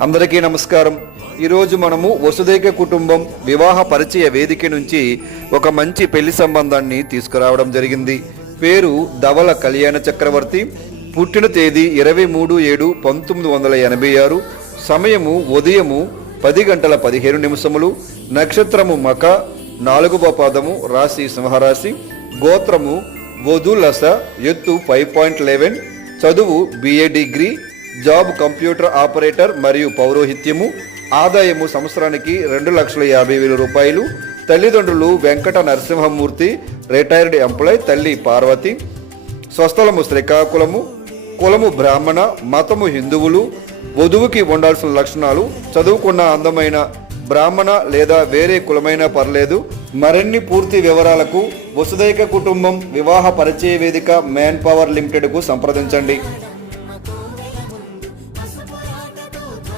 అందరికీ నమస్కారం. ఈరోజు మనము వసుదైక కుటుంబం వివాహ పరిచయ వేదిక నుంచి ఒక మంచి పెళ్ళి సంబంధాన్ని తీసుకురావడం జరిగింది. పేరు ధవల కళ్యాణ చక్రవర్తి. పుట్టిన తేదీ ఇరవై మూడు ఏడు పంతొమ్మిది వందల ఎనభై ఆరు. సమయము ఉదయము పది గంటల పదిహేను నిమిషములు. నక్షత్రము మక నాలుగవ పాదము రాశి సింహరాశి. గోత్రము వధులస ఎత్తు ఫైవ్ పాయింట్ లెవెన్ చదువు BA degree. Job computer operator మరియు పౌరోహిత్యము ఆదాయము సంవత్సరానికి రెండు లక్షల యాభై వేల రూపాయలు తల్లిదండ్రులు వెంకట నరసింహమూర్తి రిటైర్డ్ ఎంప్లాయ్ తల్లి పార్వతి స్వస్థలము శ్రీకాకుళము కులము బ్రాహ్మణ మతము హిందువులు వధువుకి ఉండాల్సిన లక్షణాలు చదువుకున్న అందమైన బ్రాహ్మణ లేదా వేరే కులమైనా పర్లేదు. మరిన్ని పూర్తి వివరాలకు వసుదైక కుటుంబం వివాహ పరిచయ వేదిక మ్యాన్ పవర్ లిమిటెడ్కు సంప్రదించండి.